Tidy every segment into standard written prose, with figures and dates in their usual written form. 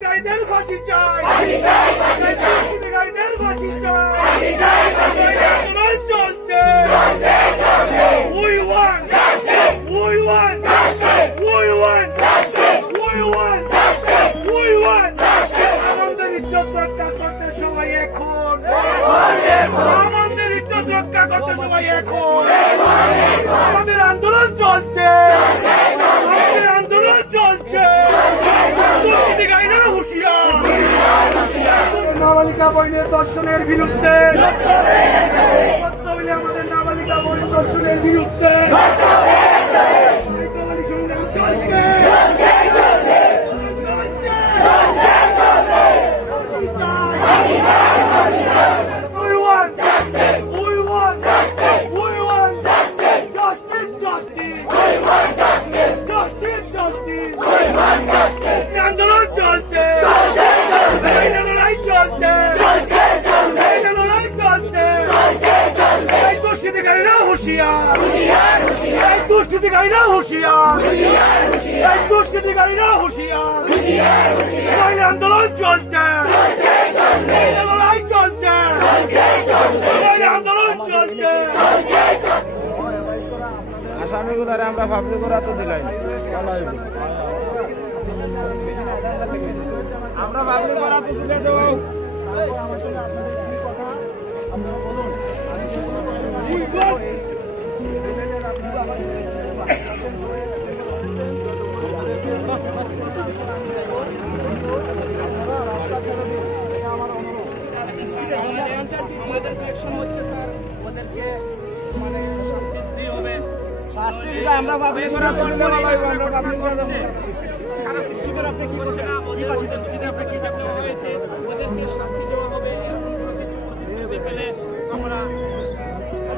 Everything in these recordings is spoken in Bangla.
গাইদের ফাঁসি চাই, গাইদের ফাঁসি চাই, আন্দোলন চলছে। We want justice. We want justice. We want justice. We want justice. We want justice. আমাদের ইজ্জত রক্ষা করতে সবাই এখন, আমাদের ইজ্জত রক্ষা করতে সবাই এখন। আমাদের আন্দোলন চলছে, আমাদের আন্দোলন চলছে। নাবালিকা বইনের দর্শনের বিরুদ্ধে, আমাদের নাবালিকা বই দর্শনের বিরুদ্ধে সংগ্রাম চলছে। We want justice. We want justice. We want justice. Justice, justice. We want justice. Justice, justice. We want justice. আন্দোলন চলছে, লড়াই চলছে, লড়াই চলছে। এই দুষ্কৃতিকারীরা হুঁশিয়ার, এই দুষ্কৃতিকারীরা হুঁশিয়ার, এই দুষ্কৃতিকারীরা হুঁশিয়ার। আন্দোলন চলছে, লড়াই চলছে, আন্দোলন চলছে। আসামিগুলারে আমরা ভাবলি করা তো দিলাই, আমরা ভাবলি করা তো দিলে দেবো। আমাদের ইলেকশন হচ্ছে স্যার, ওদেরকে মানে শাস্তি দিতে হবে। শাস্তি দিলে আমরা ভাবলি করা তো দিলে ভালো হইব। আমরা ভাবলি করা কারণ কিছু করে আপনি কি করছেন না, ওদের যদি আপনার কিডন্যাপ দেওয়া হয়েছে ওদেরকে শাস্তি দেওয়া হবে। এরকম কোনো কিছু প্রতিশ্রুতি পেলে আমরা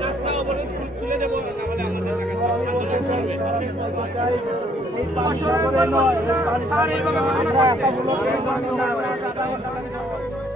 রাস্তা অবরোধ তুলে দেবো, নাহলে আমাদের আন্দোলন চলবে। আমরা